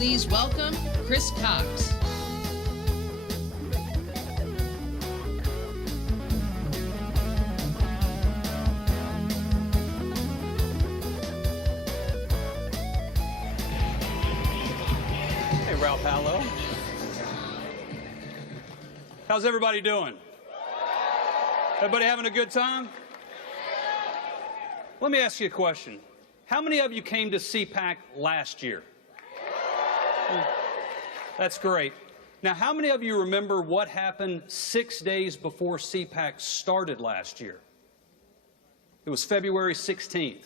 Please welcome Chris Cox. Hey, Ralph Hallow. How's everybody doing? Everybody having a good time? Let me ask you a question. How many of you came to CPAC last year? That's great. Now, how many of you remember what happened 6 days before CPAC started last year? It was February 16th,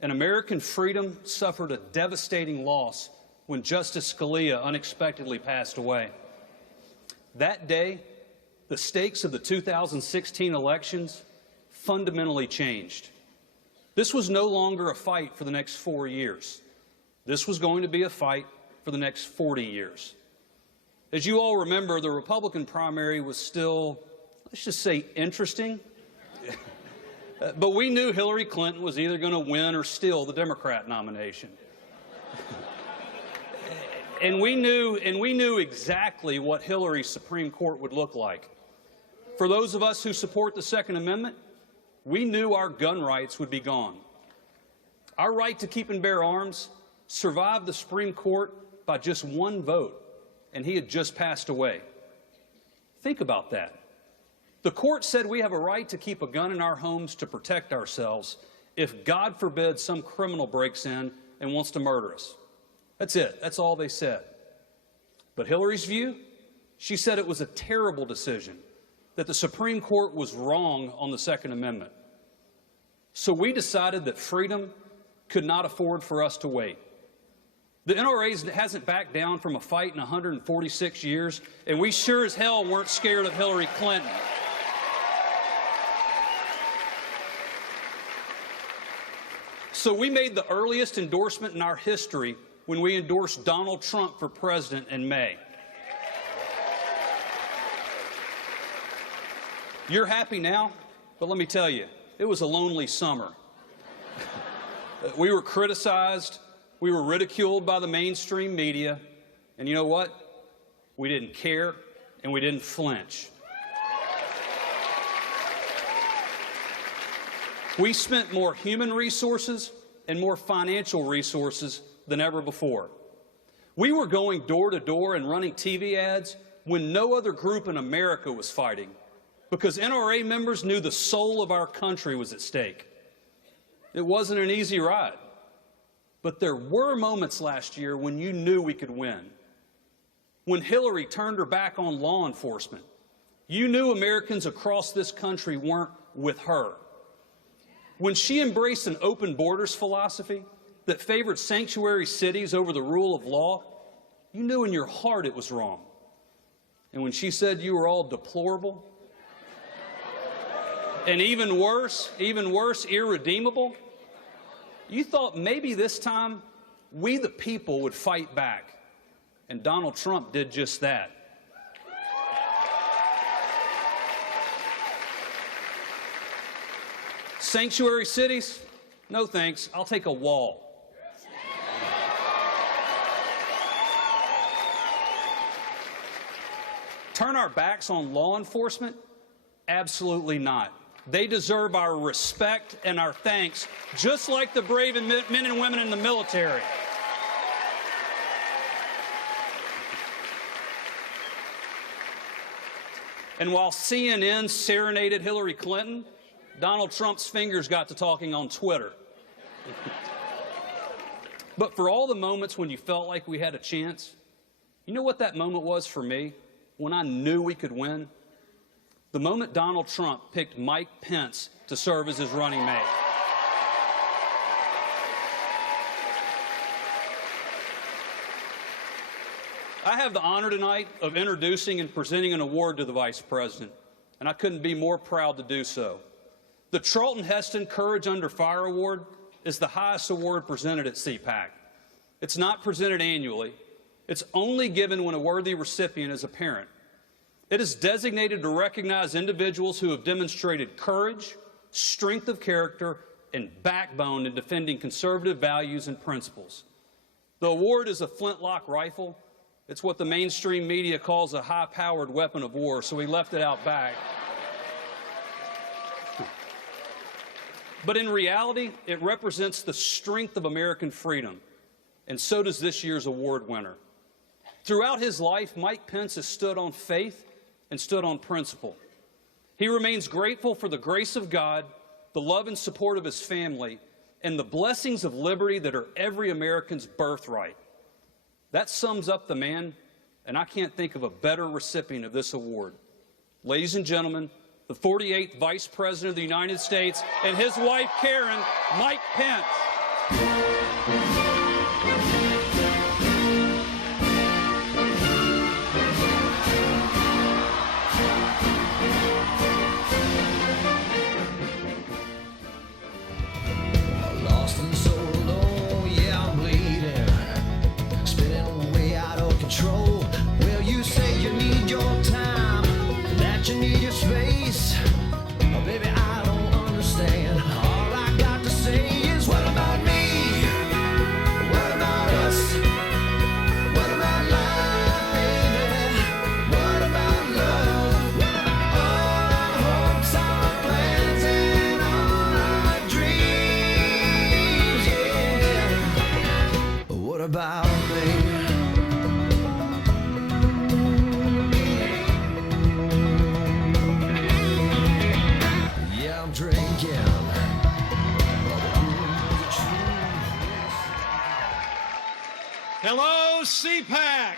and American freedom suffered a devastating loss when Justice Scalia unexpectedly passed away. That day, the stakes of the 2016 elections fundamentally changed. This was no longer a fight for the next 4 years. This was going to be a fight for the next 40 years. As you all remember, the Republican primary was still, let's just say, interesting. But we knew Hillary Clinton was either going to win or steal the Democrat nomination. And we knew exactly what Hillary's Supreme Court would look like. For those of us who support the Second Amendment, we knew our gun rights would be gone. Our right to keep and bear arms survived the Supreme Court by just one vote, and he had just passed away. Think about that. The court said we have a right to keep a gun in our homes to protect ourselves if, God forbid, some criminal breaks in and wants to murder us. That's it. That's all they said. But Hillary's view? She said it was a terrible decision, that the Supreme Court was wrong on the Second Amendment. So we decided that freedom could not afford for us to wait. The NRA hasn't backed down from a fight in 146 years, and we sure as hell weren't scared of Hillary Clinton. So we made the earliest endorsement in our history when we endorsed Donald Trump for president in May. You're happy now, but let me tell you, it was a lonely summer. We were criticized, we were ridiculed by the mainstream media, and you know what? We didn't care, and we didn't flinch. We spent more human resources and more financial resources than ever before. We were going door to door and running TV ads when no other group in America was fighting, because NRA members knew the soul of our country was at stake. It wasn't an easy ride, but there were moments last year when you knew we could win. When Hillary turned her back on law enforcement, you knew Americans across this country weren't with her. When she embraced an open borders philosophy that favored sanctuary cities over the rule of law, you knew in your heart it was wrong. And when she said you were all deplorable, and even worse, irredeemable, you thought maybe this time we the people would fight back. And Donald Trump did just that. Sanctuary cities? No thanks. I'll take a wall. Turn our backs on law enforcement? Absolutely not. They deserve our respect and our thanks, just like the brave men and women in the military. And while CNN serenaded Hillary Clinton, Donald Trump's fingers got to talking on Twitter. But for all the moments when you felt like we had a chance, you know what that moment was for me? When I knew we could win? The moment Donald Trump picked Mike Pence to serve as his running mate. I have the honor tonight of introducing and presenting an award to the Vice President, and I couldn't be more proud to do so. The Charlton Heston Courage Under Fire Award is the highest award presented at CPAC. It's not presented annually. It's only given when a worthy recipient is a parent. It is designated to recognize individuals who have demonstrated courage, strength of character, and backbone in defending conservative values and principles. The award is a flintlock rifle. It's what the mainstream media calls a high-powered weapon of war, so we left it out back. But in reality, it represents the strength of American freedom, and so does this year's award winner. Throughout his life, Mike Pence has stood on faith and stood on principle. He remains grateful for the grace of God, the love and support of his family, and the blessings of liberty that are every American's birthright. That sums up the man, and I can't think of a better recipient of this award. Ladies and gentlemen, the 48th Vice President of the United States and his wife, Karen, Mike Pence. About me. Yeah, I'm drinking. Hello, CPAC.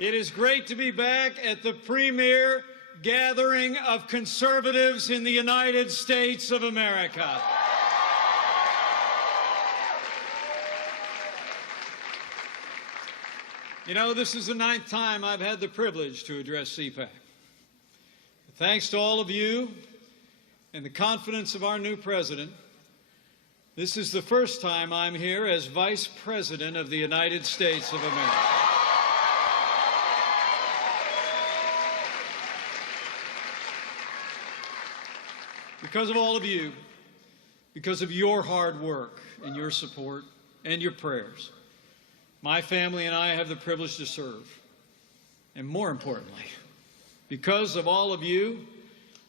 It is great to be back at the premier gathering of conservatives in the United States of America. You know, this is the 9th time I've had the privilege to address CPAC. Thanks to all of you and the confidence of our new president, this is the first time I'm here as Vice President of the United States of America. Because of all of you, because of your hard work and your support and your prayers, my family and I have the privilege to serve. And more importantly, because of all of you,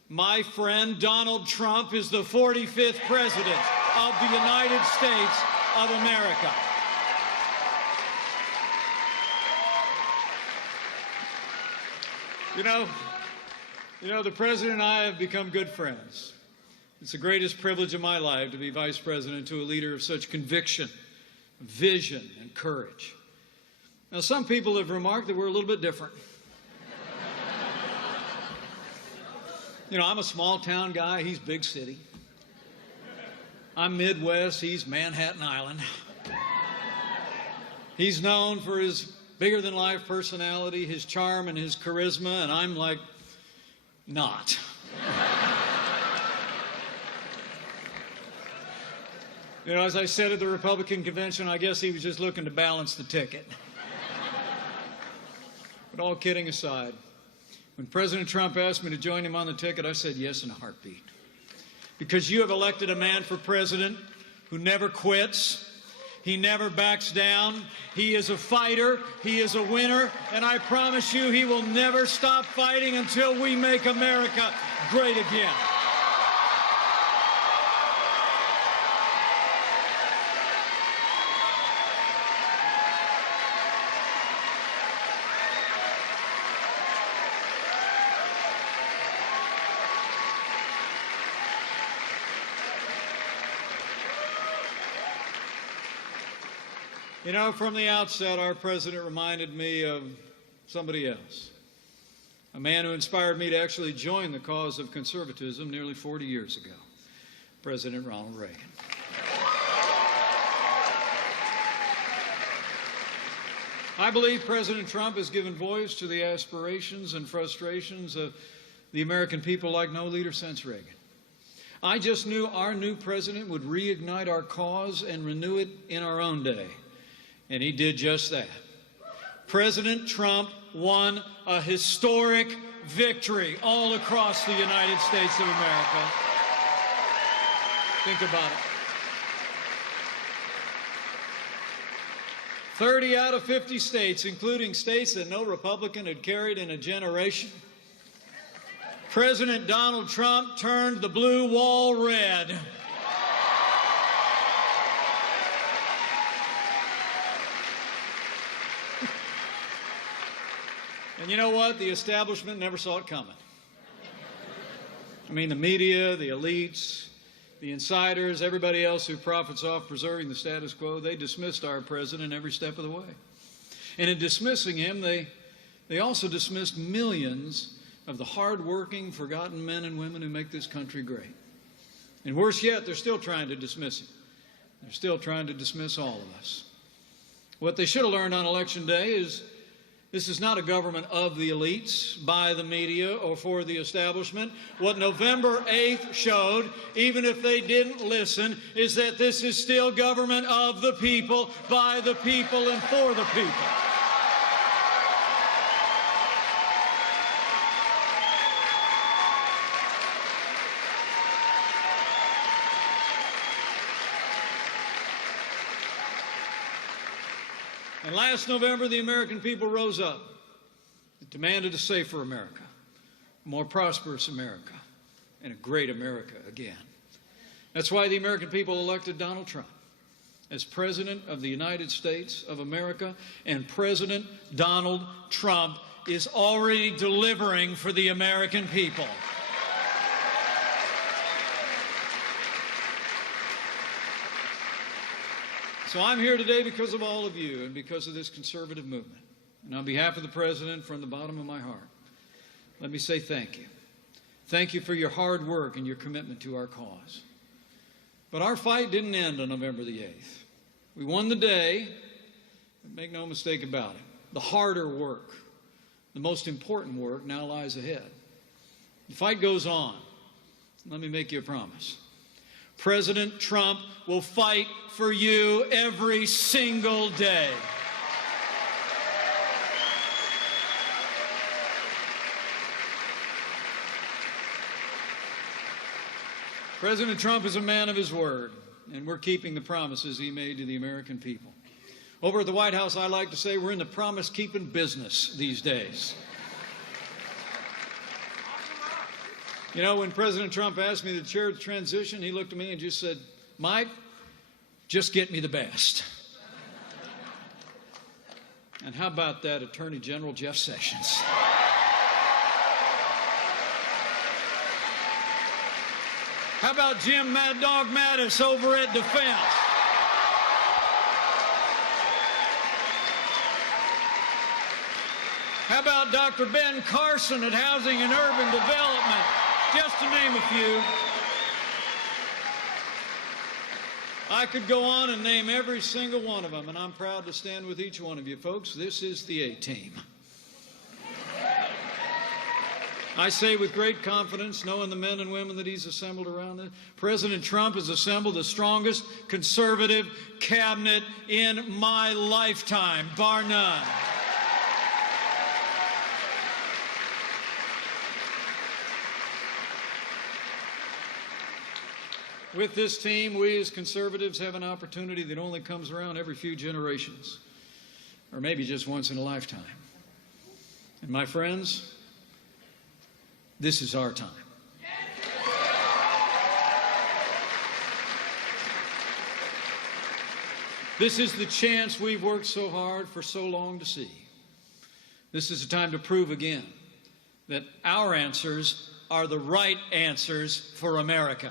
my friend Donald Trump is the 45th President of the United States of America. You know, the President and I have become good friends. It's the greatest privilege of my life to be Vice President to a leader of such conviction, vision, and courage. Now, some people have remarked that we're a little bit different. You know, I'm a small-town guy. He's big city. I'm Midwest. He's Manhattan Island. He's known for his bigger-than-life personality, his charm, and his charisma, and I'm like, not. You know, as I said at the Republican convention, I guess he was just looking to balance the ticket. But all kidding aside, when President Trump asked me to join him on the ticket, I said yes in a heartbeat. Because you have elected a man for president who never quits. He never backs down. He is a fighter. He is a winner. And I promise you, he will never stop fighting until we make America great again. You know, from the outset, our president reminded me of somebody else, a man who inspired me to actually join the cause of conservatism nearly 40 years ago, President Ronald Reagan. I believe President Trump has given voice to the aspirations and frustrations of the American people like no leader since Reagan. I just knew our new president would reignite our cause and renew it in our own day. And he did just that. President Trump won a historic victory all across the United States of America. Think about it. 30 out of 50 states, including states that no Republican had carried in a generation, President Donald Trump turned the blue wall red. And you know what? The establishment never saw it coming. I mean, the media, the elites, the insiders, everybody else who profits off preserving the status quo, they dismissed our president every step of the way. And in dismissing him, they also dismissed millions of the hard-working, forgotten men and women who make this country great. And worse yet, they're still trying to dismiss him. They're still trying to dismiss all of us. What they should have learned on Election Day is this is not a government of the elites, by the media, or for the establishment. What November 8th showed, even if they didn't listen, is that this is still government of the people, by the people, and for the people. And last November, the American people rose up. It demanded a safer America, a more prosperous America, and a great America again. That's why the American people elected Donald Trump as President of the United States of America, and President Donald Trump is already delivering for the American people. So I'm here today because of all of you and because of this conservative movement. And on behalf of the President, from the bottom of my heart, let me say thank you. Thank you for your hard work and your commitment to our cause. But our fight didn't end on November the 8th. We won the day, but make no mistake about it. The harder work, the most important work now lies ahead. The fight goes on. Let me make you a promise. President Trump will fight for you every single day. President Trump is a man of his word, and we're keeping the promises he made to the American people. Over at the White House, I like to say we're in the promise-keeping business these days. You know, when President Trump asked me to chair the transition, he looked at me and just said, "Mike, just get me the best." And how about that, Attorney General Jeff Sessions? How about Jim Mad Dog Mattis over at Defense? How about Dr. Ben Carson at Housing and Urban Development? Just to name a few. I could go on and name every single one of them, and I'm proud to stand with each one of you folks. This is the A-Team. I say with great confidence, knowing the men and women that he's assembled around this, President Trump has assembled the strongest conservative cabinet in my lifetime, bar none. With this team, we as conservatives have an opportunity that only comes around every few generations, or maybe just once in a lifetime. And my friends, this is our time. This is the chance we've worked so hard for so long to see. This is a time to prove again that our answers are the right answers for America.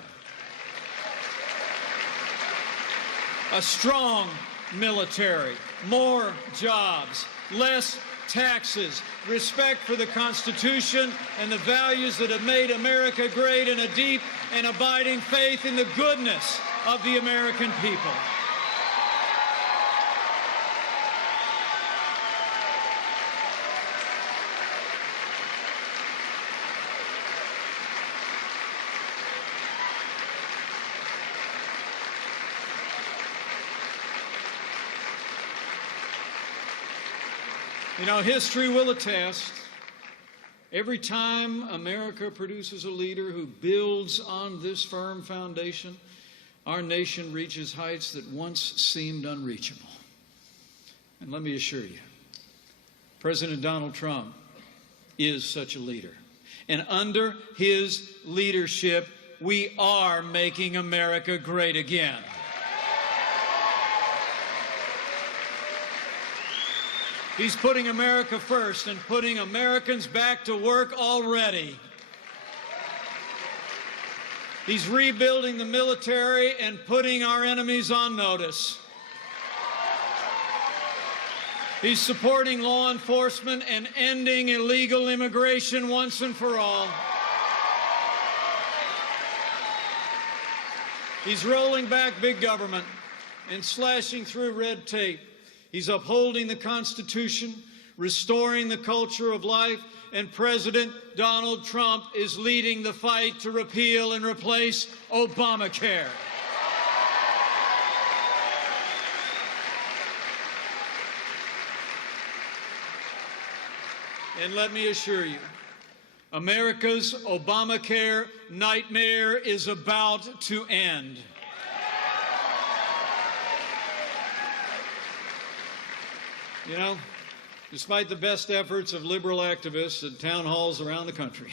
A strong military, more jobs, less taxes, respect for the Constitution and the values that have made America great, and a deep and abiding faith in the goodness of the American people. You know, history will attest, every time America produces a leader who builds on this firm foundation, our nation reaches heights that once seemed unreachable. And let me assure you, President Donald Trump is such a leader. And under his leadership, we are making America great again. He's putting America first and putting Americans back to work already. He's rebuilding the military and putting our enemies on notice. He's supporting law enforcement and ending illegal immigration once and for all. He's rolling back big government and slashing through red tape. He's upholding the Constitution, restoring the culture of life, and President Donald Trump is leading the fight to repeal and replace Obamacare. And let me assure you, America's Obamacare nightmare is about to end. You know, despite the best efforts of liberal activists at town halls around the country,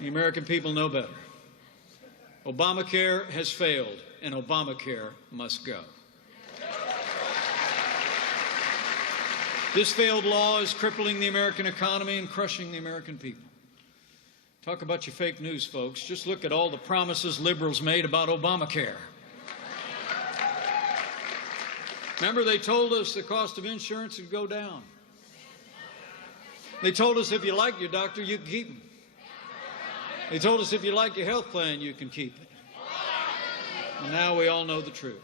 the American people know better. Obamacare has failed, and Obamacare must go. This failed law is crippling the American economy and crushing the American people. Talk about your fake news, folks. Just look at all the promises liberals made about Obamacare. Remember, they told us the cost of insurance would go down. They told us if you like your doctor, you can keep him. They told us if you like your health plan, you can keep it. And now we all know the truth.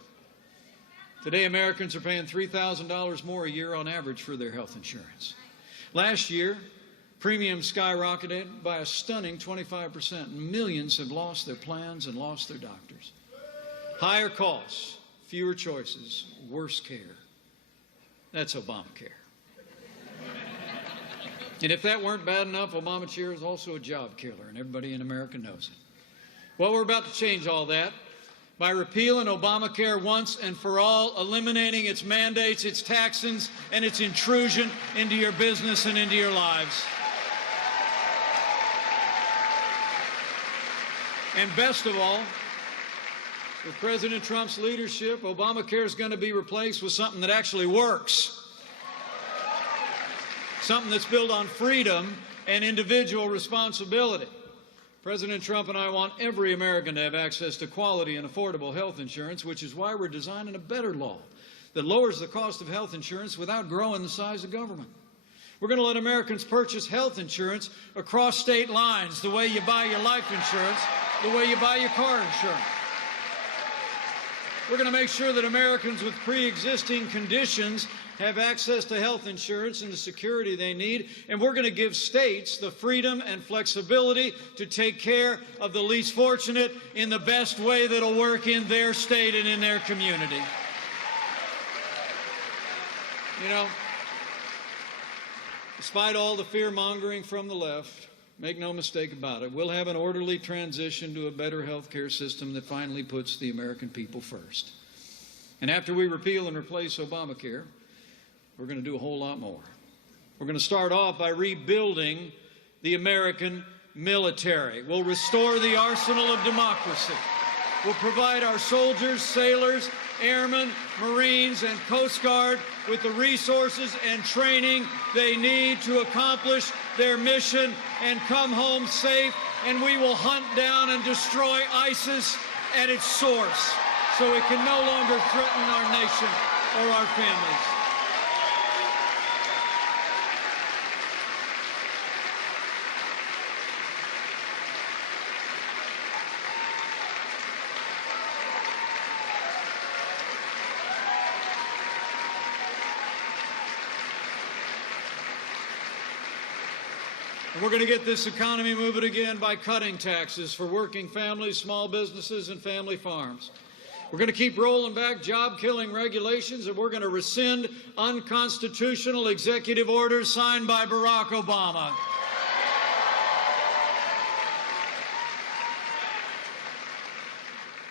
Today, Americans are paying $3,000 more a year on average for their health insurance. Last year, premiums skyrocketed by a stunning 25%. Millions have lost their plans and lost their doctors. Higher costs, fewer choices, worse care. That's Obamacare. And if that weren't bad enough, Obamacare is also a job killer, and everybody in America knows it. Well, we're about to change all that by repealing Obamacare once and for all, eliminating its mandates, its taxes, and its intrusion into your business and into your lives. And best of all, with President Trump's leadership, Obamacare is going to be replaced with something that actually works. Something that's built on freedom and individual responsibility. President Trump and I want every American to have access to quality and affordable health insurance, which is why we're designing a better law that lowers the cost of health insurance without growing the size of government. We're going to let Americans purchase health insurance across state lines, the way you buy your life insurance, the way you buy your car insurance. We're going to make sure that Americans with pre-existing conditions have access to health insurance and the security they need, and we're going to give states the freedom and flexibility to take care of the least fortunate in the best way that'll work in their state and in their community. You know, despite all the fear-mongering from the left, make no mistake about it, we'll have an orderly transition to a better health care system that finally puts the American people first. And after we repeal and replace Obamacare, we're going to do a whole lot more. We're going to start off by rebuilding the American military. We'll restore the arsenal of democracy. We'll provide our soldiers, sailors, airmen, Marines, and Coast Guard with the resources and training they need to accomplish their mission and come home safe, and we will hunt down and destroy ISIS at its source so it can no longer threaten our nation or our families. And we're going to get this economy moving again by cutting taxes for working families, small businesses, and family farms. We're going to keep rolling back job-killing regulations, and we're going to rescind unconstitutional executive orders signed by Barack Obama.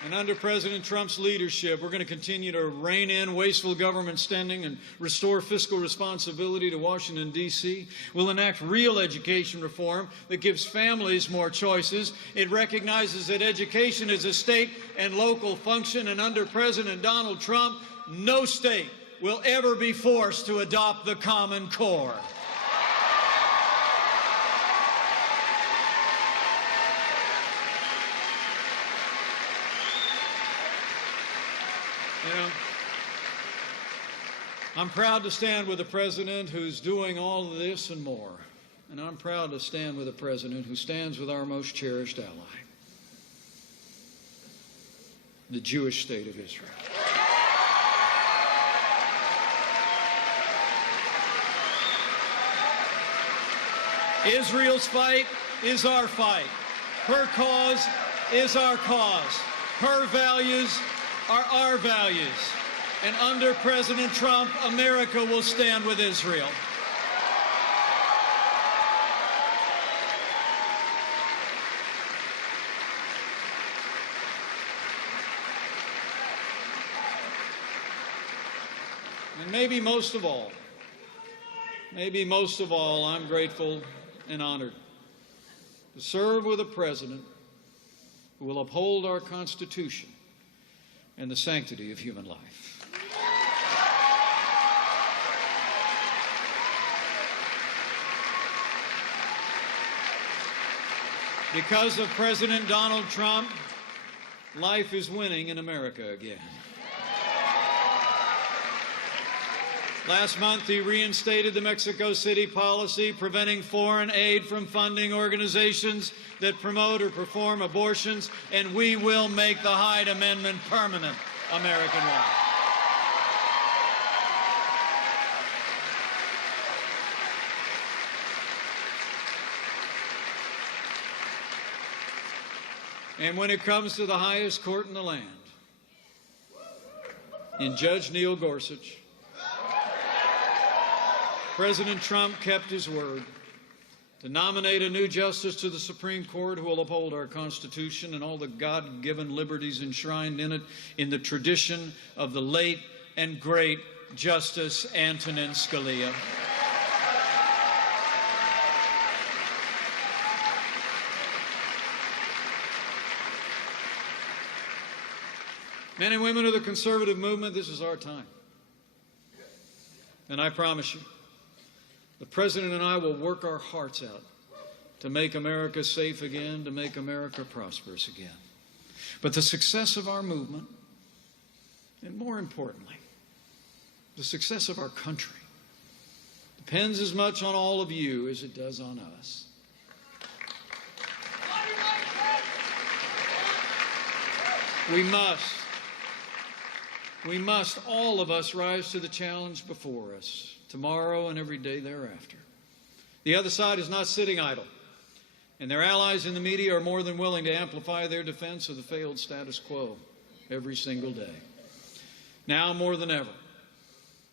And under President Trump's leadership, we're going to continue to rein in wasteful government spending and restore fiscal responsibility to Washington, D.C. We'll enact real education reform that gives families more choices. It recognizes that education is a state and local function, and under President Donald Trump, no state will ever be forced to adopt the Common Core. You know, I'm proud to stand with a president who's doing all of this and more. And I'm proud to stand with a president who stands with our most cherished ally, the Jewish state of Israel. Israel's fight is our fight. Her cause is our cause. Her values are our values. And under President Trump, America will stand with Israel. And maybe most of all, I'm grateful and honored to serve with a president who will uphold our Constitution and the sanctity of human life. Because of President Donald Trump, life is winning in America again. Last month, he reinstated the Mexico City policy preventing foreign aid from funding organizations that promote or perform abortions, and we will make the Hyde Amendment permanent American law. And when it comes to the highest court in the land, in Judge Neil Gorsuch, President Trump kept his word to nominate a new justice to the Supreme Court who will uphold our Constitution and all the God-given liberties enshrined in it in the tradition of the late and great Justice Antonin Scalia. Men and women of the conservative movement, this is our time. And I promise you, the President and I will work our hearts out to make America safe again, to make America prosperous again. But the success of our movement, and more importantly, the success of our country, depends as much on all of you as it does on us. We must, all of us, rise to the challenge before us, tomorrow and every day thereafter. The other side is not sitting idle, and their allies in the media are more than willing to amplify their defense of the failed status quo every single day. Now more than ever,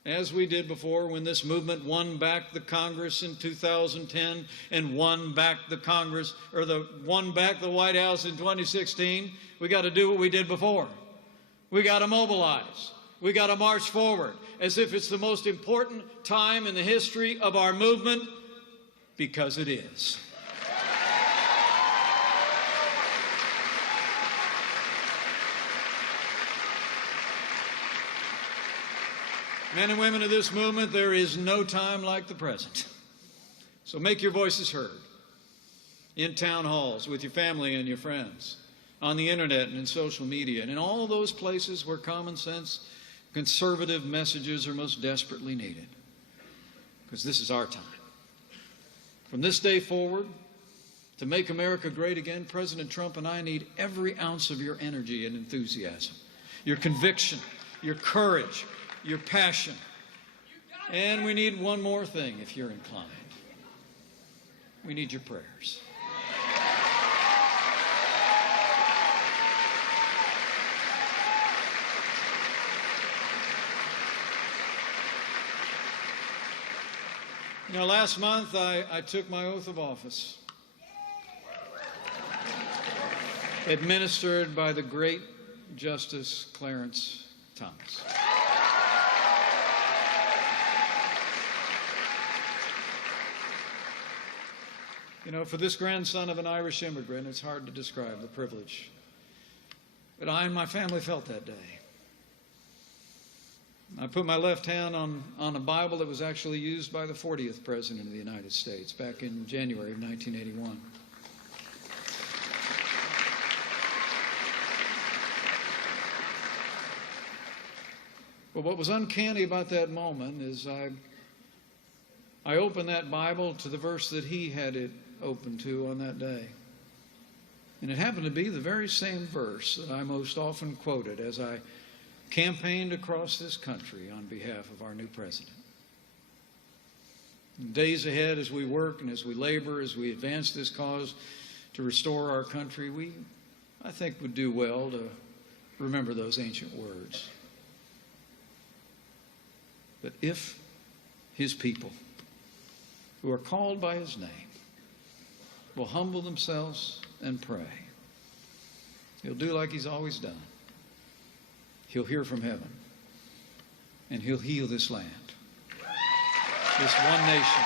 as we did before when this movement won back the Congress in 2010 and won back the White House in 2016, we got to do what we did before. We got to mobilize. We got to march forward as if it's the most important time in the history of our movement, because it is. Men and women of this movement, there is no time like the present. So make your voices heard in town halls, with your family and your friends, on the internet and in social media, and in all those places where common sense, conservative messages are most desperately needed. Because this is our time. From this day forward, to make America great again, President Trump and I need every ounce of your energy and enthusiasm, your conviction, your courage, your passion. And we need one more thing, if you're inclined. We need your prayers. You know, last month I took my oath of office, administered by the great Justice Clarence Thomas. You know, for this grandson of an Irish immigrant, it's hard to describe the privilege that I and my family felt that day. I put my left hand on a Bible that was actually used by the 40th President of the United States back in January of 1981. But what was uncanny about that moment is I opened that Bible to the verse that he had it open to on that day. And it happened to be the very same verse that I most often quoted as I campaigned across this country on behalf of our new president. In days ahead, as we work and as we labor, as we advance this cause to restore our country, we, I think, would do well to remember those ancient words. But if his people, who are called by his name, will humble themselves and pray, he'll do like he's always done. He'll hear from heaven, and he'll heal this land, this one nation,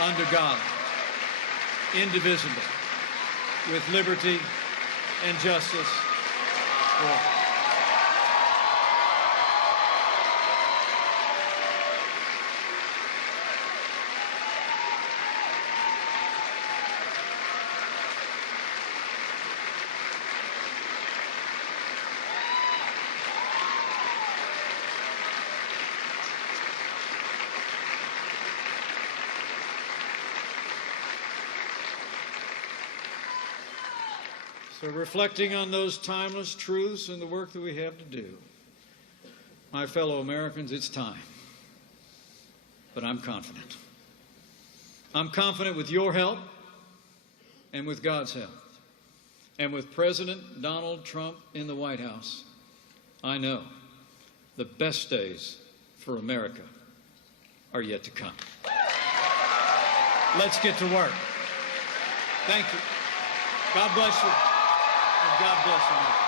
under God, indivisible, with liberty and justice for all. So reflecting on those timeless truths and the work that we have to do, my fellow Americans, it's time. But I'm confident. I'm confident with your help and with God's help. And with President Donald Trump in the White House, I know the best days for America are yet to come. Let's get to work. Thank you. God bless you. God bless you.